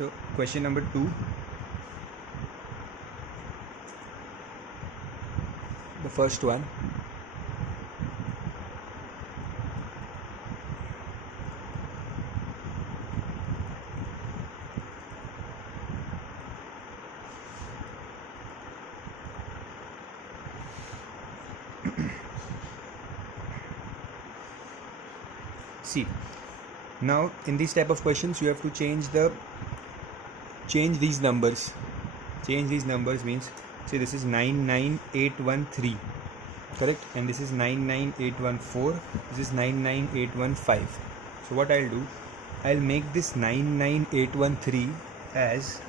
So question number 2. The first one. See, now in these type of questions you have to change these numbers. Change these numbers means, see, this is 99813, correct, and this is 99814, this is 99815. So what I'll do, I'll make this 99813 as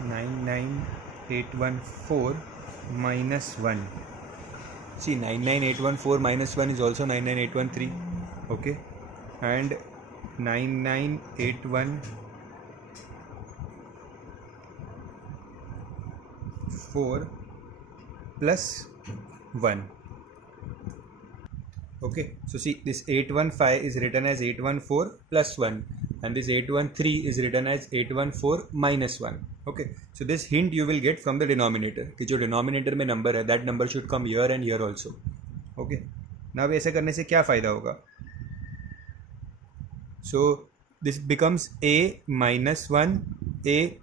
99814 minus 1. See, 99814 minus 1 is also 99813, okay, and 99814 plus 1. Okay, so see, this 815 is written as 814 plus 1, and this 813 is written as 814 minus 1. Okay, so this hint you will get from the denominator कि जो denominator में number है, that number should come here and here also. Okay, now ऐसा करने से क्या फ़ायदा होगा? So this becomes a minus 1, a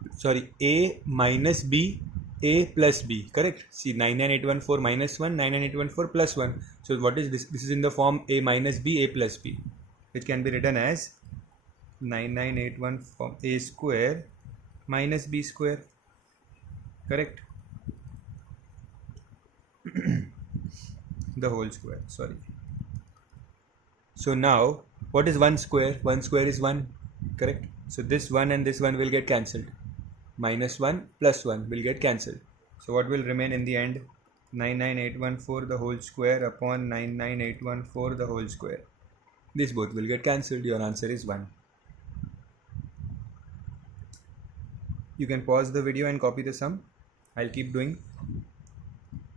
minus b, a plus b, correct? See, 99814 minus 1, 99814 plus 1. So what is this? This is in the form a minus b, a plus b, which can be written as 9981 from a square minus b square, correct? The whole square, sorry. So now, what is 1 square? 1 square is 1, correct? So this 1 and this 1 will get cancelled. Minus 1 plus 1 will get cancelled. So what will remain in the end? 99814 the whole square upon 99814 the whole square. These both will get cancelled. Your answer is 1. You can pause the video and copy the sum. I'll keep doing.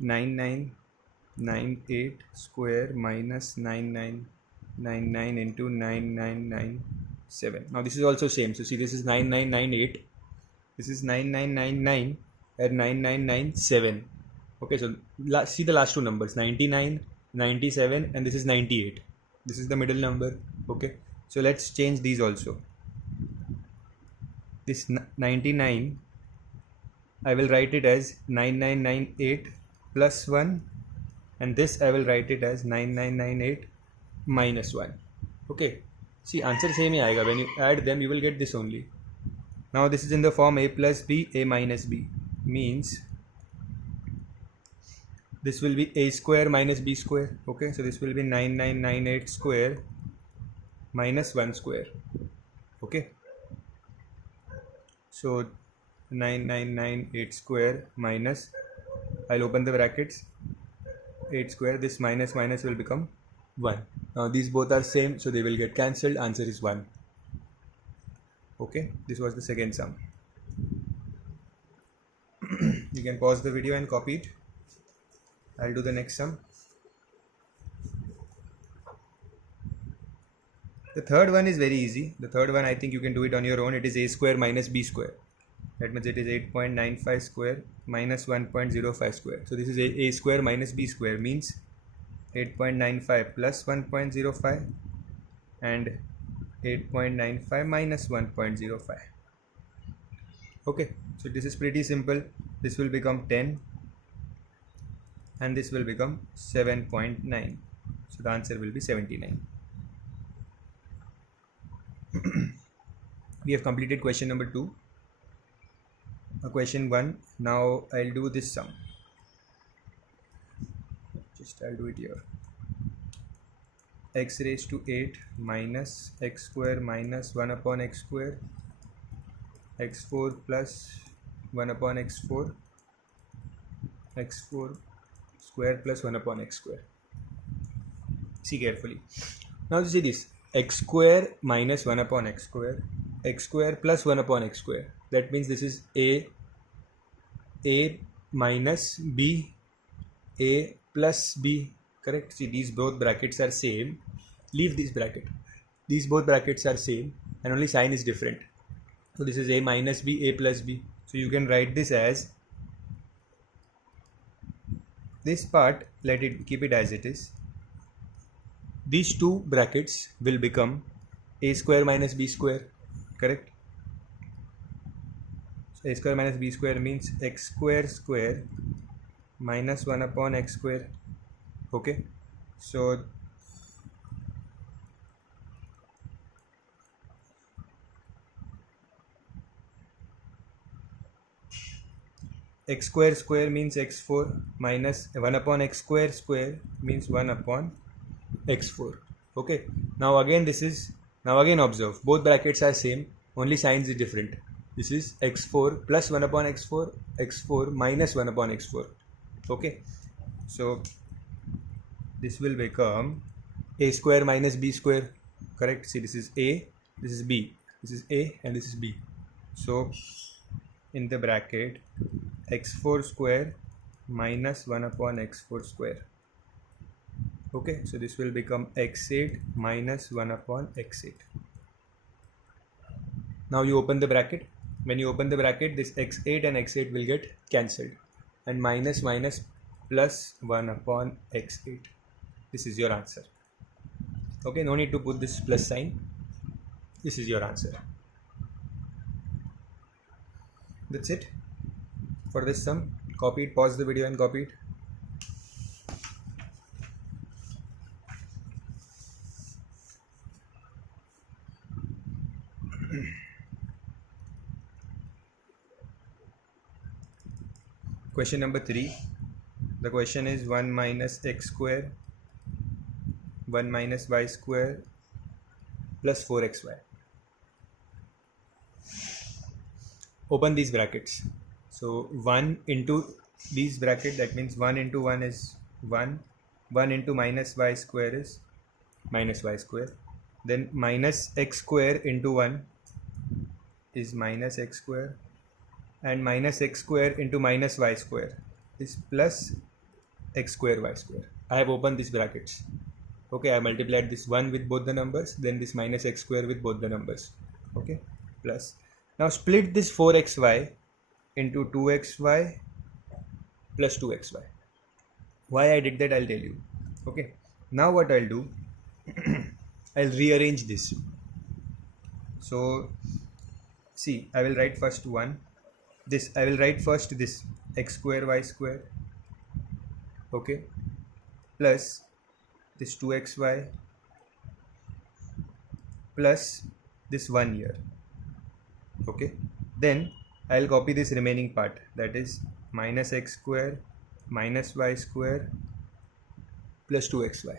9998 square minus 9999 into 9997. Now this is also same. So see, this is 9998. This is 9999 and 9997. Okay, so see the last two numbers, 99, 97, and this is 98. This is the middle number. Okay, so let's change these also. This 99, I will write it as 9998 plus 1, and this I will write it as 9998 minus 1. Okay, see, answer same ही आएगा. When you add them, you will get this only. Now this is in the form a plus b, a minus b, means this will be a square minus b square. Okay, so this will be 9998 square minus 1 square. Okay, so 9998 square minus, I'll open the brackets, 8 square, this minus minus will become 1. Now these both are same, so they will get cancelled. Answer is 1. Okay, this was the second sum. You can pause the video and copy it. I'll do the next sum. The third one is very easy. The third one, I think you can do it on your own. It is a square minus b square. That means it is 8.95 square minus 1.05 square. So this is a square minus b square, means 8.95 plus 1.05 and 8.95 minus 1.05. Okay, so this is pretty simple. This will become 10 and this will become 7.9. So the answer will be 79. We have completed question number 2. Question 1. Now I'll do this sum. I'll do it here. X raised to 8 minus x square minus 1 upon x square, x4 plus 1 upon x4, x4 square plus 1 upon x square. See carefully. Now see this, x square minus 1 upon x square, x square plus 1 upon x square. That means this is a minus b, a plus b, correct? See, these both brackets are same. Leave this bracket. These both brackets are same and only sign is different. So this is a minus b, a plus b. So you can write this as this part, keep it as it is. These two brackets will become a square minus b square, correct? So a square minus b square means x square minus 1 upon x square. Okay, so x square means x4 minus 1 upon x square means 1 upon x4. Okay, now again observe, both brackets are same, only signs is different. This is x4 plus 1 upon x4 minus 1 upon x4. Okay, so this will become a square minus b square, correct? See, this is a, this is b, this is a and this is b. So in the bracket x4 square minus 1 upon x4 square. Okay, so this will become x8 minus 1 upon x8. Now you open the bracket. When you open the bracket, this x8 and x8 will get cancelled, and minus plus 1 upon x8. This is your answer. Okay, no need to put this plus sign. This is your answer. That's it for this sum. Copy it, pause the video and copy it. Question number 3. The question is 1 minus x square 1 minus y square plus 4xy. Open these brackets. So 1 into these brackets, that means 1 into 1 is 1. 1 into minus y square is minus y square. Then minus x square into 1 is minus x square. And minus x square into minus y square is plus x square y square. I have opened these brackets. Okay, I multiplied this 1 with both the numbers, then this minus x square with both the numbers. Okay, plus. Now split this 4xy into 2xy plus 2xy. Why I did that, I'll tell you. Okay, now what I'll do, I'll rearrange this. So see, I will write first 1. I will write first this x square y square, okay, plus this 2xy plus this 1 here. Okay, then I'll copy this remaining part, that is minus x square minus y square plus 2xy.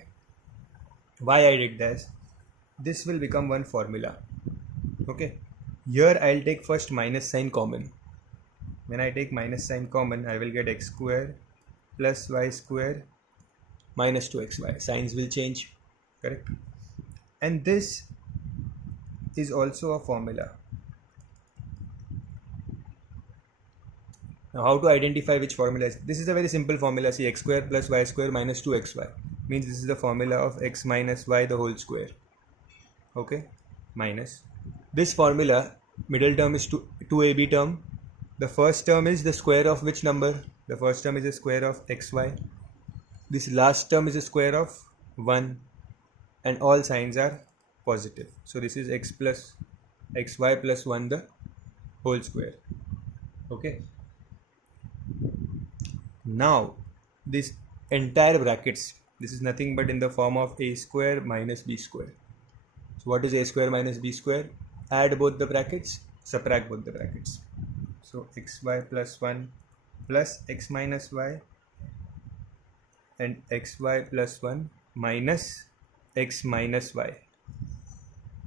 Why I did this will become one formula. Okay, here I'll take first minus sign common. When I take minus sign common, I will get x square plus y square minus 2xy. Signs will change, correct? And this is also a formula. Now how to identify which formula is? This is a very simple formula. See, x square plus y square minus 2xy means this is the formula of x minus y the whole square. Okay, minus. This formula, middle term is 2ab term. The first term is the square of which number? The first term is the square of xy. This last term is the square of 1, and all signs are positive. So this is x plus xy plus 1 the whole square. Okay. Now this entire brackets, this is nothing but in the form of a square minus b square. So what is a square minus b square? Add both the brackets, subtract both the brackets. So xy plus 1 plus x minus y and xy plus 1 minus x minus y.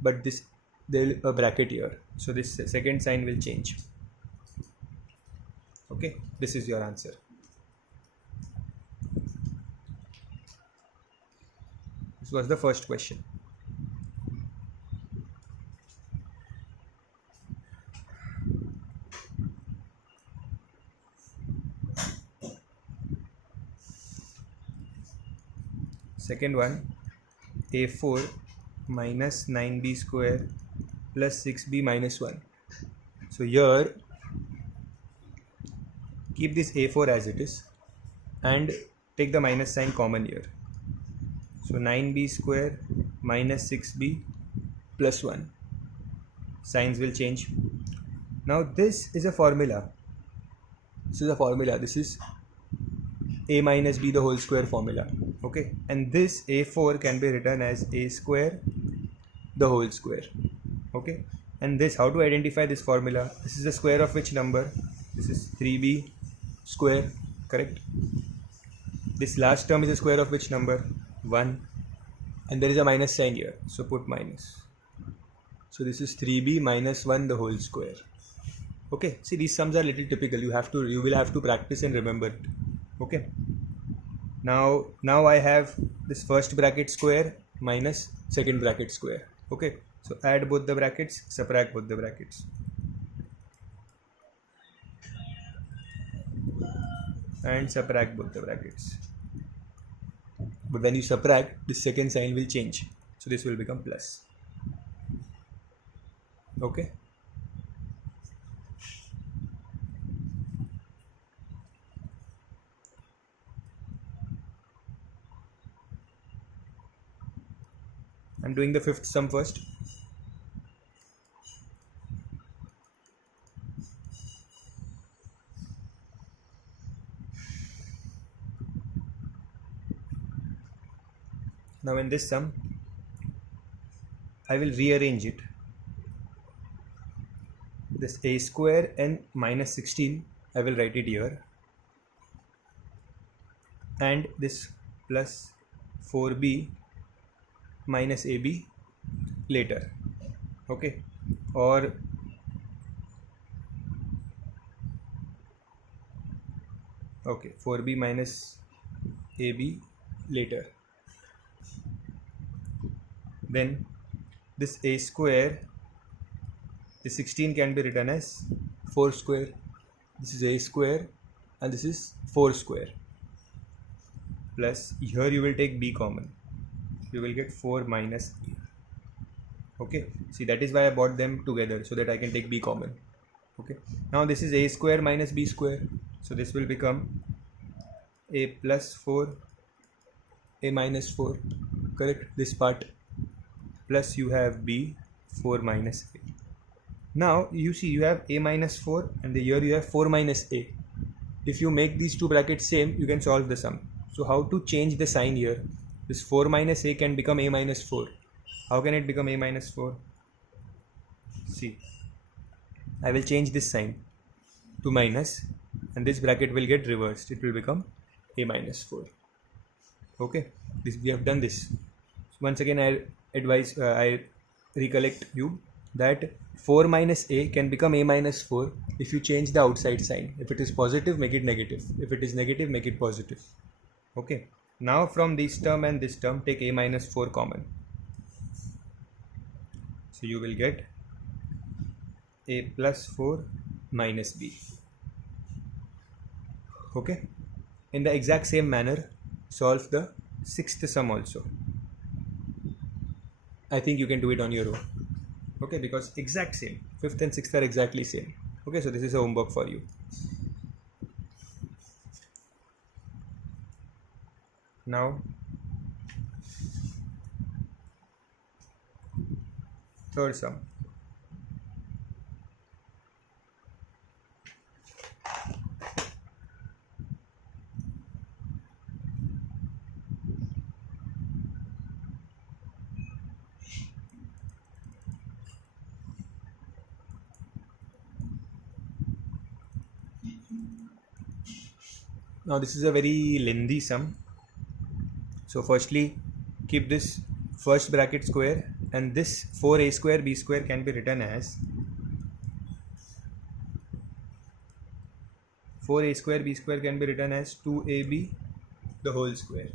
But this, there will be a bracket here. So this second sign will change. Okay, this is your answer. This was the first question. Second one, a4 minus 9b square plus 6b minus 1. So here keep this a4 as it is and take the minus sign common here. So 9b square minus 6b plus 1. Signs will change. Now this is a formula. This is a minus b the whole square formula. Okay, and this a4 can be written as a square the whole square. Okay, and this, how to identify this formula? This is the square of which number? This is 3b square, correct? This last term is the square of which number? 1, and there is a minus sign here, so put minus. So this is 3b minus 1 the whole square. Okay, see, these sums are little typical. You will have to practice and remember it. Okay, now I have this first bracket square minus second bracket square. Okay, so add both the brackets, subtract both the brackets, and subtract both the brackets. But when you subtract, the second sign will change, so this will become plus. Okay, I'm doing the fifth sum first. Now in this sum, I will rearrange it. This a square and minus 16, I will write it here, and this plus 4b minus ab later. Okay, or okay, 4b minus ab later. Then this a square, the 16 can be written as 4 square. This is a square and this is 4 square. Plus here you will take b common. You will get 4 minus a. Okay, see, that is why I brought them together, so that I can take b common. Okay, now this is a square minus b square, so this will become a plus 4, a minus 4, correct, this part, plus you have b 4 minus a. Now you see, you have a minus 4 and here you have 4 minus a. If you make these two brackets same, you can solve the sum. So how to change the sign here? This 4 minus a can become a minus 4. How can it become a minus 4? See, I will change this sign to minus and this bracket will get reversed. It will become a minus 4. Okay, this we have done this. Once again, I recollect you that 4 minus a can become a minus 4 if you change the outside sign. If it is positive, make it negative. If it is negative, make it positive. Okay, now from this term and this term, take a minus 4 common. So you will get a plus 4 minus b. Okay, in the exact same manner, solve the sixth sum also. I think you can do it on your own. Okay, because exact same, fifth and sixth are exactly same. Okay, so this is a homework for you. Now third sum. Now this is a very lengthy sum. So firstly, keep this first bracket square, and this 4a square b square can be written as 4a square b square can be written as 2ab the whole square.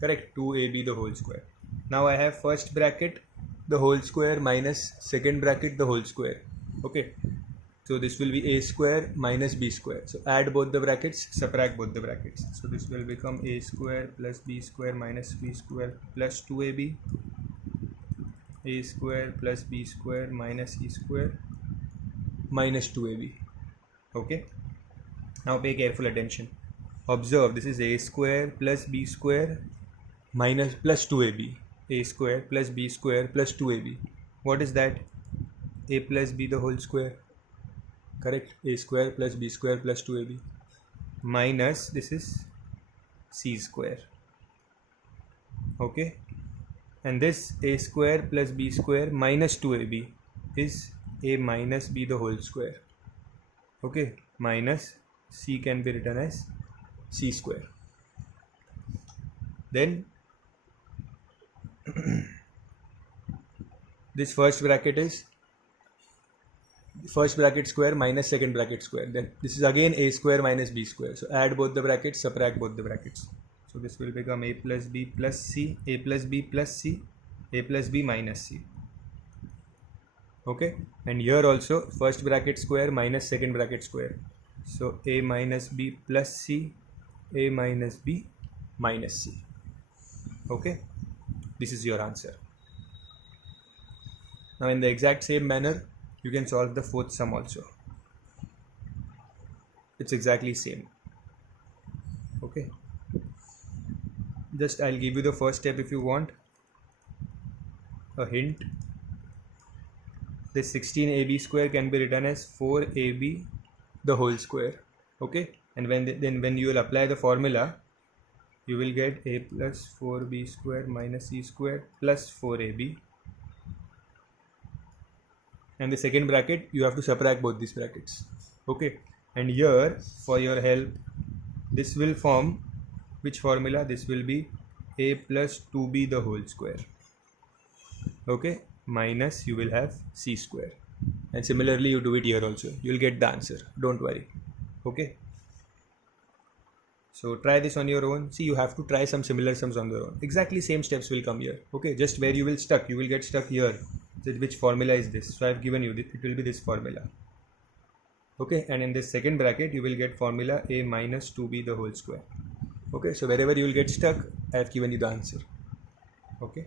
Correct, 2ab the whole square. Now I have first bracket the whole square minus second bracket the whole square. Okay, so this will be a square minus b square. So add both the brackets, subtract both the brackets. So this will become a square plus b square minus b square plus 2ab, a square plus b square minus e square minus 2ab. Okay, now pay careful attention. Observe, this is a square plus b square minus plus 2ab. A square plus b square plus 2ab. What is that? A plus b the whole square. Correct? A square plus b square plus 2ab minus this is c square. Okay, and this a square plus b square minus 2ab is a minus b the whole square. Okay, minus c can be written as c square. Then this first bracket is first bracket square minus second bracket square. Then this is again a square minus b square. So add both the brackets, subtract both the brackets. So this will become a plus b plus c, a plus b plus c, a plus b minus c. Okay, and here also first bracket square minus second bracket square. So a minus b plus c, a minus b minus c. Okay, this is your answer. Now in the exact same manner, you can solve the fourth sum also. It's exactly same. Okay, just I'll give you the first step if you want a hint. This 16ab square can be written as 4ab the whole square. Okay, and when you will apply the formula, you will get a plus 4b square minus c square plus 4ab. And the second bracket, you have to subtract both these brackets. Okay, and here for your help, this will form which formula? This will be a plus 2b the whole square. Okay, minus you will have c square. And similarly you do it here also, you will get the answer, don't worry. Okay, so try this on your own. See, you have to try some similar sums on your own. Exactly same steps will come here. Okay, just where you will stuck, you will get stuck here. Which formula is this? So I have given you this, it will be this formula. Okay, and in this second bracket you will get formula a minus 2b the whole square. Okay, so wherever you will get stuck, I have given you the answer. Okay,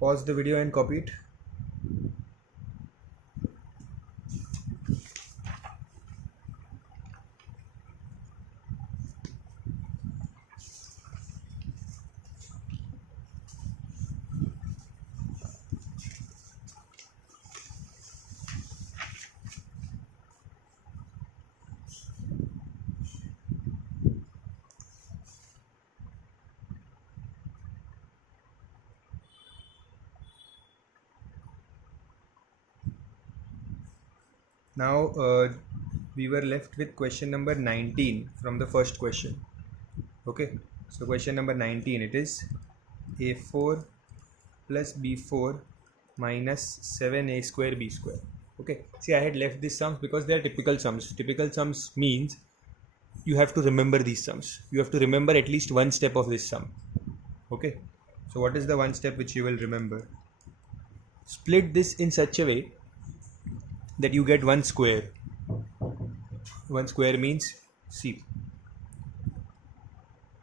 pause the video and copy it. Now we were left with question number 19 from the first question. Okay, so question number 19, it is a4 plus b4 minus 7a square b square. Okay, see, I had left these sums because they are typical sums. Typical sums means you have to remember these sums. You have to remember at least one step of this sum. Okay, so what is the one step which you will remember? Split this in such a way that you get one square. One square means, see,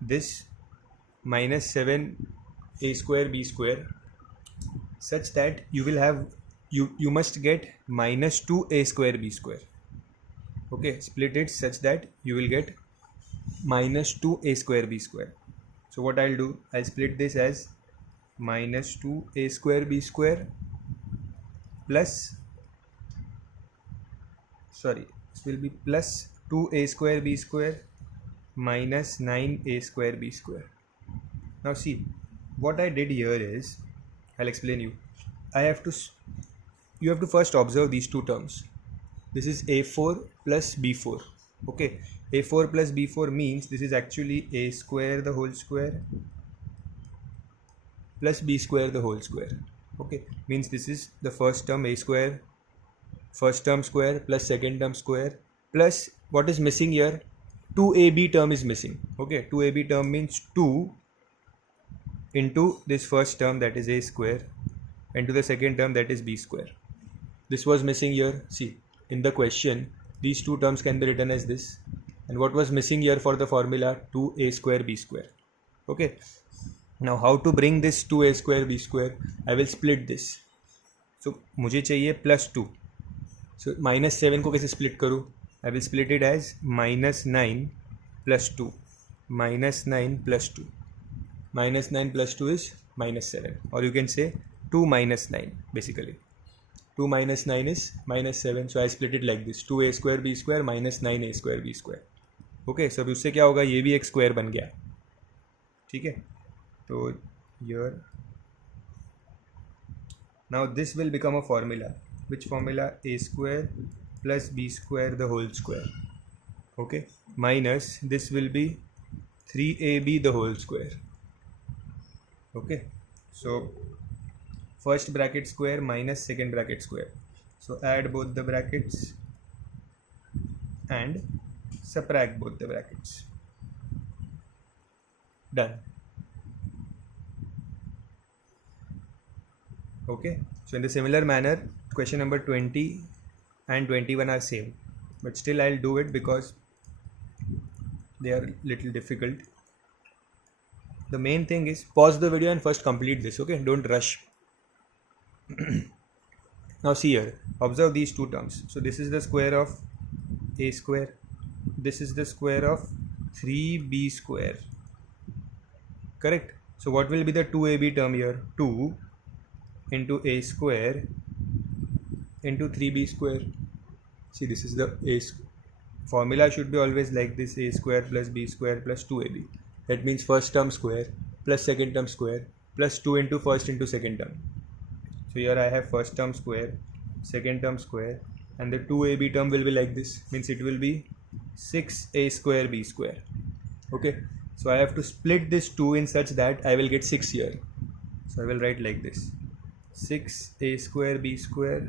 this minus 7a square b square, such that you will have, you must get minus 2a square b square. Okay, split it such that you will get minus 2a square b square. So what I'll do, I'll split this as minus 2a square b square plus, sorry, this will be plus 2a square b square minus 9a square b square. Now see, what I did here is, I'll explain you. You have to first observe these two terms. This is a4 plus b4. Okay, a4 plus b4 means this is actually a square the whole square plus b square the whole square. Okay, means this is the first term, a square, first term square plus second term square, plus what is missing here, 2ab term is missing. Okay, 2ab term means 2 into this first term, that is a square, into the second term, that is b square. This was missing here. See, in the question these two terms can be written as this, and what was missing here for the formula, 2a square b square. Okay, now how to bring this 2a square b square? I will split this. सो मुझे चाहिए +2. सो -7 को कैसे split करूँ? I will split it as -9 + 2. -9 + 2. -9 + 2 is -7, or you can say 2 - 9 basically. 2 - 9 is -7, so I split it like this: 2a square b square minus 9a square b square. Okay, सब उससे क्या होगा, ये भी एक स्क्वायर बन गया. ठीक है, तो here now this will become a formula. Which formula? A square plus b square the whole square. Okay, minus this will be 3ab the whole square. Okay, so first bracket square minus second bracket square. So add both the brackets and subtract both the brackets. Done. Okay, so in the similar manner, question number 20 and 21 are same, but still I'll do it because they are little difficult. The main thing is pause the video and first complete this. Okay, don't rush. Now see here, observe these two terms. So this is the square of a square, this is the square of 3b square, correct? So what will be the 2ab term here? 2 into a square into 3b square. See, this is the formula should be always like this: a square plus b square plus 2ab. That means first term square plus second term square plus 2 into first into second term. So here I have first term square, second term square, and the 2ab term will be like this, means it will be 6a square b square. Okay, so I have to split this 2 in such that I will get 6 here. So I will write like this: 6a square b square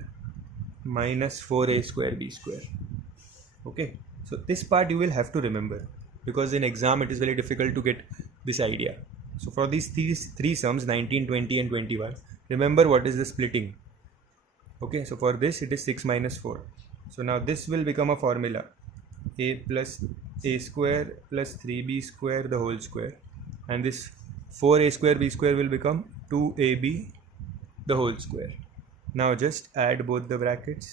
minus 4a square b square. Okay, so this part you will have to remember, because in exam it is very difficult to get this idea. So for these three sums, 19, 20 and 21, remember what is the splitting. Okay, so for this it is 6 minus 4. So now this will become a formula: a plus a square plus 3b square the whole square, and this 4a square b square will become 2ab the whole square. Now just add both the brackets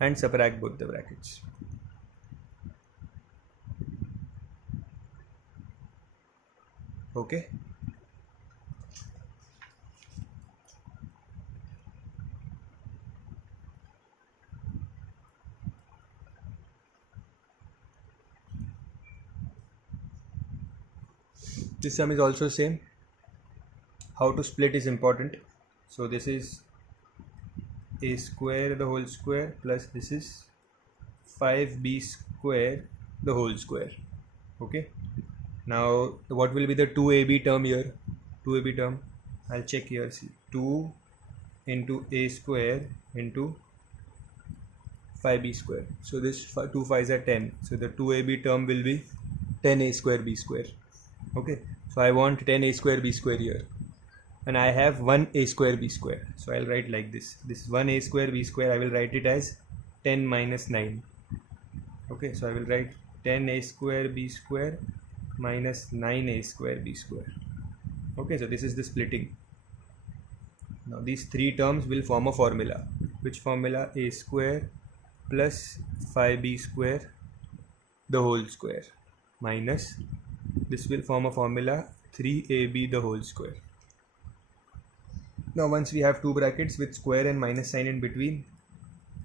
and subtract both the brackets. Okay, this sum is also same. How to split is important. So this is a square the whole square plus this is 5b square the whole square. Okay, now what will be the 2ab term here? 2ab term, I'll check here. See, 2 into a square into 5b square. So this 2 5s are 10. So the 2ab term will be 10a square b square. Okay, so I want 10a square b square here, and I have 1a square b square. So I'll write like this: this 1a square b square, I will write it as 10 minus 9. Okay, so I will write 10a square b square minus 9a square b square. Okay, so this is the splitting. Now these three terms will form a formula. Which formula? A square plus 5b square the whole square minus this will form a formula 3ab the whole square. Now once we have two brackets with square and minus sign in between,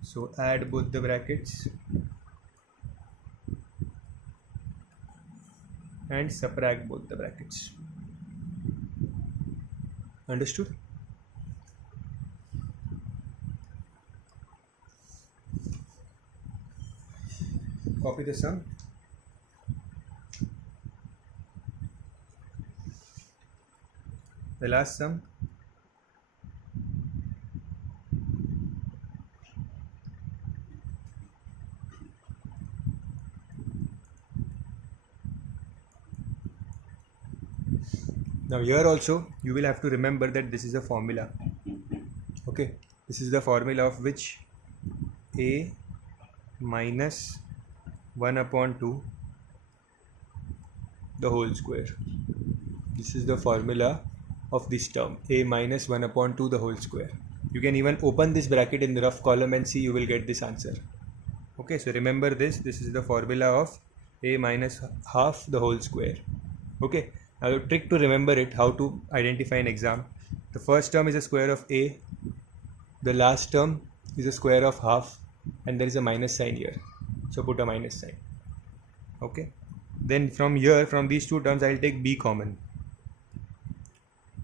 so add both the brackets and subtract both the brackets. Understood? Copy the sum. The last sum. Now here also you will have to remember that this is a formula. Okay, this is the formula of which a minus 1 upon 2 the whole square. This is the formula of this term, a minus 1 upon 2 the whole square. You can even open this bracket in the rough column and see you will get this answer. Okay, so remember this is the formula of a minus half the whole square. Okay, now the trick to remember it, how to identify an exam. The first term is a square of a, the last term is a square of half, and there is a minus sign here, so put a minus sign. Okay, then from here, from these two terms, I'll take b common,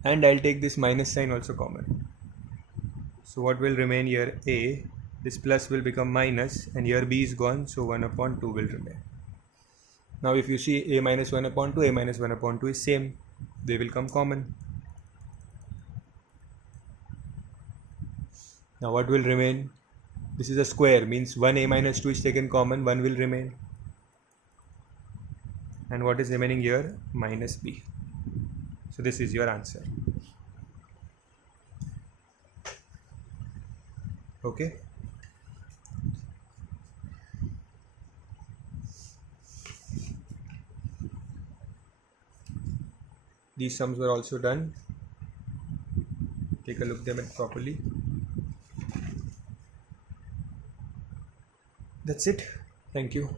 and I'll take this minus sign also common. So what will remain here? A, this plus will become minus, and here b is gone, so 1 upon 2 will remain. Now if you see a minus 1 upon 2, a minus 1 upon 2 is same, they will come common. Now what will remain? This is a square, means 1 a minus 2 is taken common, 1 will remain. And what is remaining here? Minus b. So this is your answer. Okay. These sums were also done. Take a look at them properly. That's it. Thank you.